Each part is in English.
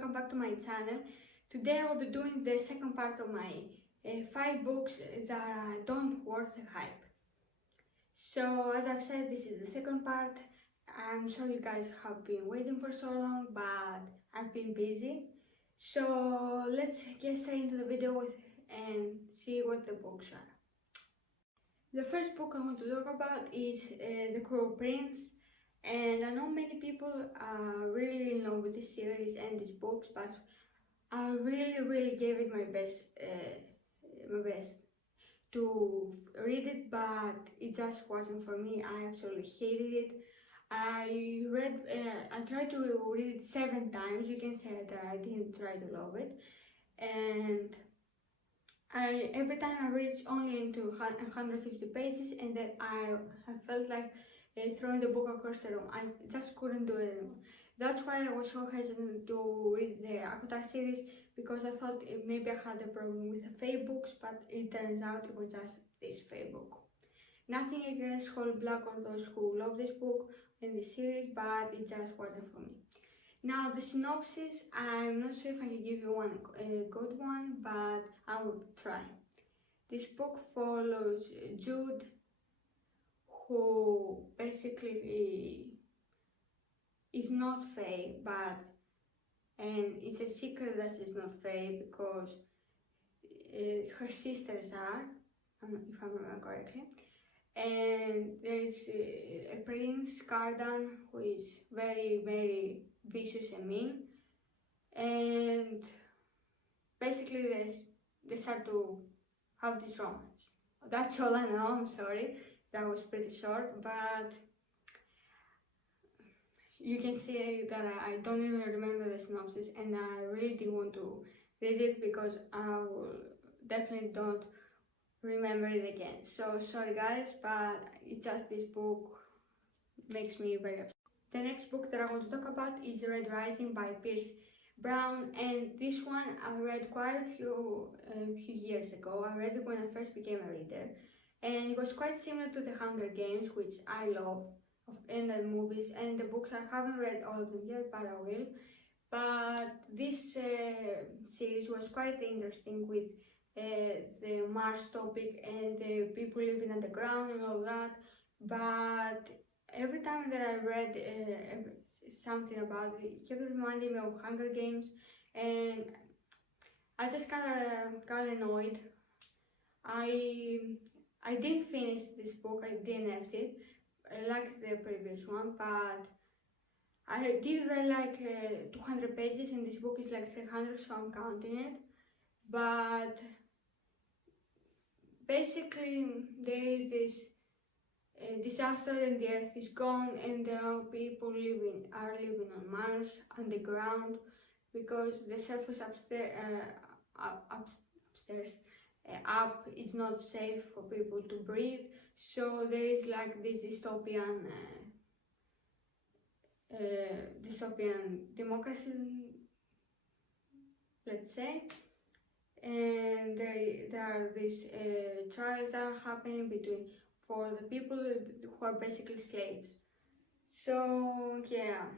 welcome back to my channel. Today I'll be doing the second part of my 5 books that don't worth the hype. So as I've said, this is the second part. I'm sure you guys have been waiting for so long, but I've been busy. So let's get straight into the video and see what the books are. The first book I want to talk about is The Cruel Prince. And I know many people are really in love with this series and these books, but I really gave it my best to read it, but it just wasn't for me. I absolutely hated it. I tried to read it 7 times. You can say that I didn't try to love it, and every time I reached only into 150 pages, and then I felt like throwing the book across the room. I just couldn't do it anymore. That's why I was so hesitant to read the Akotar series, because I thought maybe I had a problem with the Fae books, but it turns out it was just this Fae book. Nothing against Whole Black or those who love this book and this series, but it just wasn't for me. Now the synopsis, I'm not sure if I can give you a good one, but I will try. This book follows Jude, who basically is not Fae, and it's a secret that she's not Fae because her sisters are, if I remember correctly. And there is a prince, Cardan, who is very vicious and mean, and basically they start to have this romance. That's all I know. I'm sorry, that was pretty short, but you can see that I don't even remember the synopsis, and I really do want to read it because I will definitely don't remember it again. So sorry guys, but it's just this book makes me very upset. The next book that I want to talk about is Red Rising by Pierce Brown, and this one I read quite a few years ago. I read it when I first became a reader, and it was quite similar to The Hunger Games, which I love, and the movies and the books. I haven't read all of them yet, but I will. But this series was quite interesting with the Mars topic and the people living underground and all that. But every time that I read something about it, it kept reminding me of Hunger Games, and I just kind of got annoyed. I didn't finish this book. I DNF'd it like the previous one, but I did read like 200 pages, and this book is like 300, so I'm counting it. But basically there is this disaster and the earth is gone, and there are people living on Mars underground because the surface upstairs up is not safe for people to breathe. So there is like this dystopian democracy, let's say, and there are these trials that are happening for the people who are basically slaves. So yeah,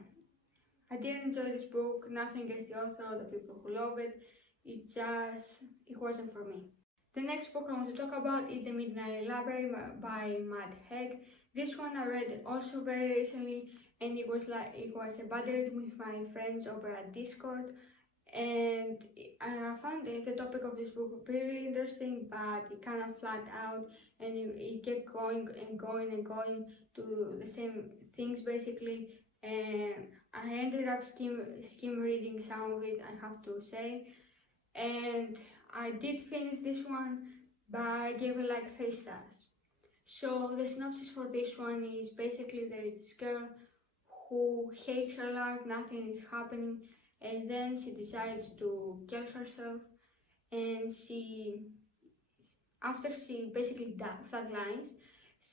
I did enjoy this book. Nothing against the author or the people who love it. It wasn't for me. The next book I want to talk about is The Midnight Library by Matt Haig. This one I read also very recently, and it was a buddy read with my friends over at Discord, and I found the topic of this book really interesting, but it kind of flat out, and it kept going to the same things basically, and I ended up skim reading some of it, I have to say, and I did finish this one, but I gave it like 3 stars. So the synopsis for this one is basically there is this girl who hates her life, nothing is happening, and then she decides to kill herself, and after she basically flatlines,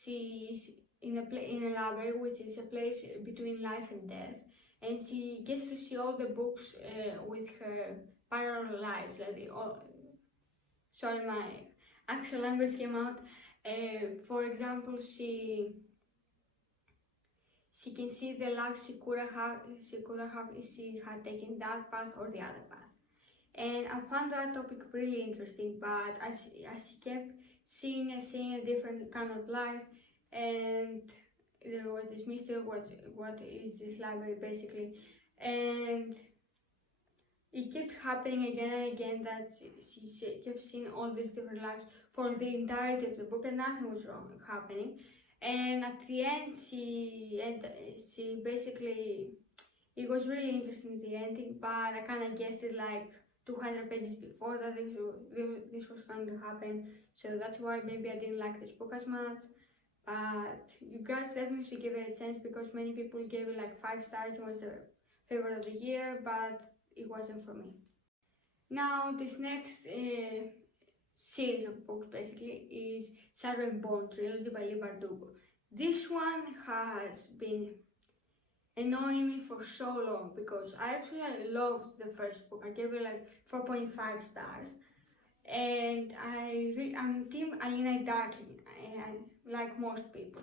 she's in a library, which is a place between life and death, and she gets to see all the books with her parallel lives, sorry, my actual language came out. For example, she she can see the life she could have if she had taken that path or the other path. And I found that topic really interesting, but as she kept seeing a different kind of life, and there was this mystery of what is this library basically, and it kept happening again and again that she kept seeing all these different lives for the entirety of the book, and nothing was wrong happening. And at the end, she basically, it was really interesting, the ending, but I kind of guessed it like 200 pages before that this was going to happen, so that's why maybe I didn't like this book as much. But you guys definitely should give it a chance, because many people gave it like 5 stars. It was their favorite of the year, but it wasn't for me. Now this next series of books basically is Sunburn Trilogy by Lee Bardugo. This one has been annoying me for so long, because I actually loved the first book. I gave it like 4.5 stars, and I'm team Alina Darkling, and like most people.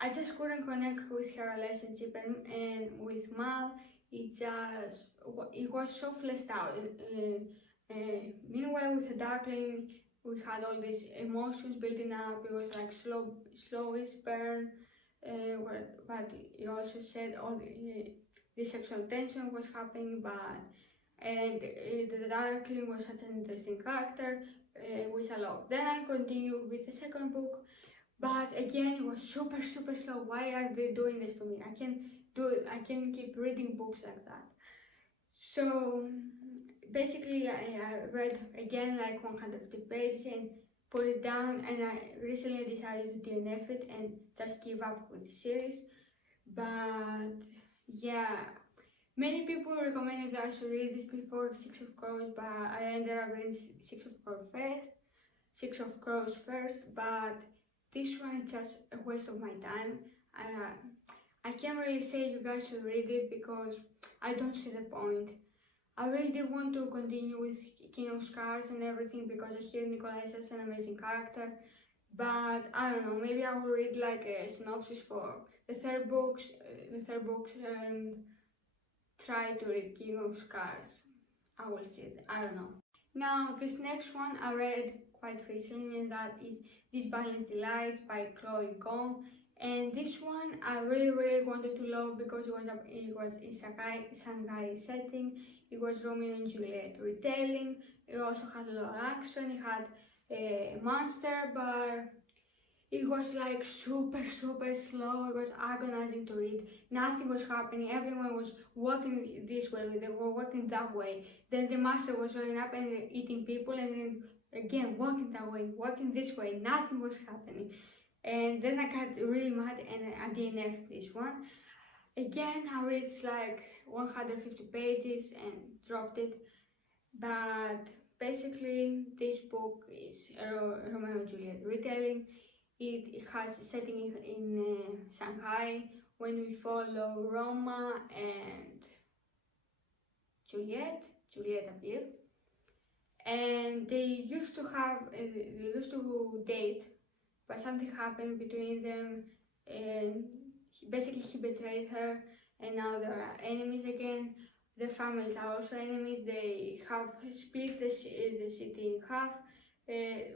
I just couldn't connect with her relationship, and with Mal, it was so fleshed out. Meanwhile, with the Darkling, we had all these emotions building up. It was like slowish burn, but it also said all the sexual tension was happening, and the Darkling was such an interesting character, which I loved. Then I continued with the second book, but again it was super slow. Why are they doing this to me? I can keep reading books like that. So basically I read again like 150 pages and put it down, and I recently decided to DNF it and just give up with the series. But yeah, many people recommended that I should read this before Six of Crows, but I ended up reading Six of Crows first, but this one is just a waste of my time. I can't really say you guys should read it, because I don't see the point. I really did want to continue with King of Scars and everything, because I hear Nikolai is an amazing character, but I don't know, maybe I will read like a synopsis for the third books, and try to read King of Scars. I will see it, I don't know. Now this next one I read quite recently, and that is This Balanced Delights by Chloe Gong. And this one I really wanted to love, because it was in Shanghai setting. It was Romeo and Juliet retelling. It also had a lot of action. It had a monster, but it was like super slow. It was agonizing to read. Nothing was happening. Everyone was walking this way, they were walking that way. Then the master was showing up and eating people, and then again walking that way, walking this way. Nothing was happening. And then I got really mad and I DNF'd this one. Again, I read like 150 pages and dropped it. But basically, this book is Romeo and Juliet retelling. It has a setting in Shanghai, when we follow Roma and Juliet, I believe. And they used to date, but something happened between them, and basically he betrayed her, and now they are enemies again. Their families are also enemies. They have split the city in half,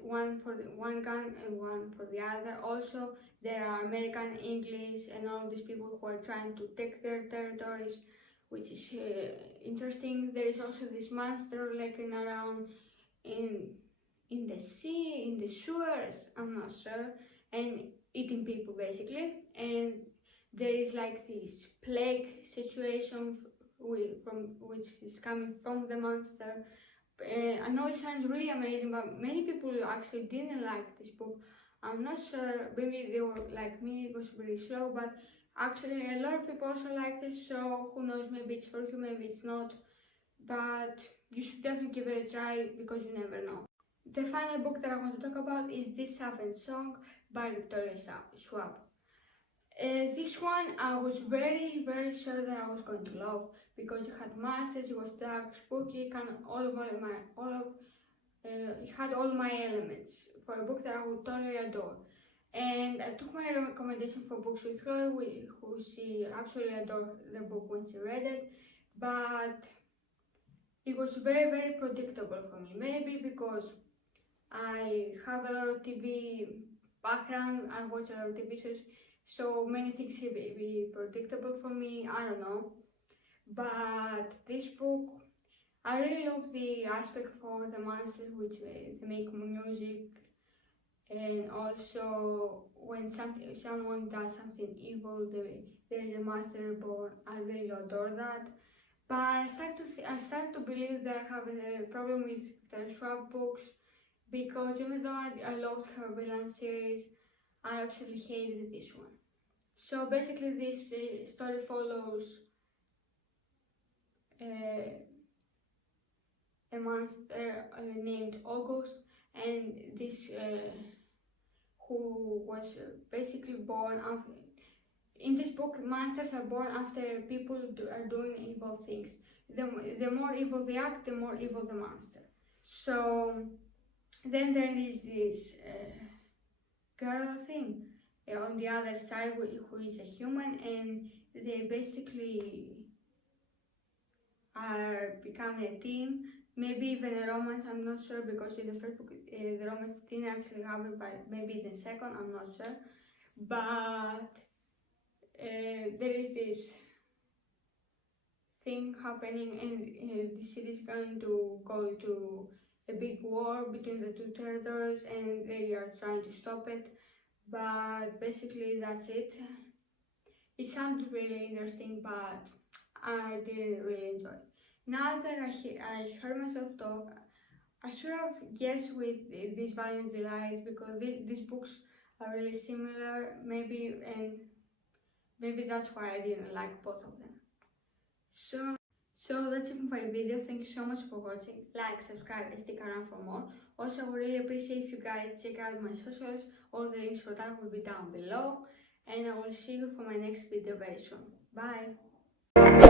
one for one gang and one for the other. Also, there are American, English, and all these people who are trying to take their territories, which is interesting. There is also this monster lurking around in the sea, in the sewers, I'm not sure, and eating people basically. And there is like this plague situation which is coming from the monster. I know it sounds really amazing, but many people actually didn't like this book. I'm not sure, maybe they were like me, it was really slow, but actually a lot of people also like this, so who knows, maybe it's for you, maybe it's not, but you should definitely give it a try, because you never know. The final book that I want to talk about is This Savage Song by Victoria Schwab. This one I was very sure that I was going to love, because it had monsters, it was dark, spooky, kind of it had all my elements for a book that I would totally adore. And I took my recommendation for Books with Chloe, who she absolutely adored the book when she read it, but it was very, very predictable for me. Maybe because I have a lot of TV background, I watch a lot of TV shows, so many things will be predictable for me, I don't know. But this book, I really love the aspect for the monsters, which they make music, and also when someone does something evil, there is a monster born. I really adore that. But I start to believe that I have a problem with the Schwab books, because even though I loved her villain series, I actually hated this one. So basically, this story follows uh, a monster named August, and this who was basically born after. In this book, monsters are born after people are doing evil things. The more evil they act, the more evil the monster. So then there is this girl thing on the other side who is a human, and they basically are becoming a team, maybe even a romance. I'm not sure, because in the first book the romance didn't actually happen, but maybe in the second, I'm not sure. But there is this thing happening, and the city is going to go to a big war between the two territories, and they are trying to stop it. But basically, that's it. It sounded really interesting, but I didn't really enjoy it. Now that I heard myself talk, I should have guessed with these Valiant Delights, because these books are really similar, maybe, and maybe that's why I didn't like both of them. So that's it for my video. Thank you so much for watching. Like, subscribe, and stick around for more. Also, I would really appreciate if you guys check out my socials. All the links for that will be down below. And I will see you for my next video very soon. Bye!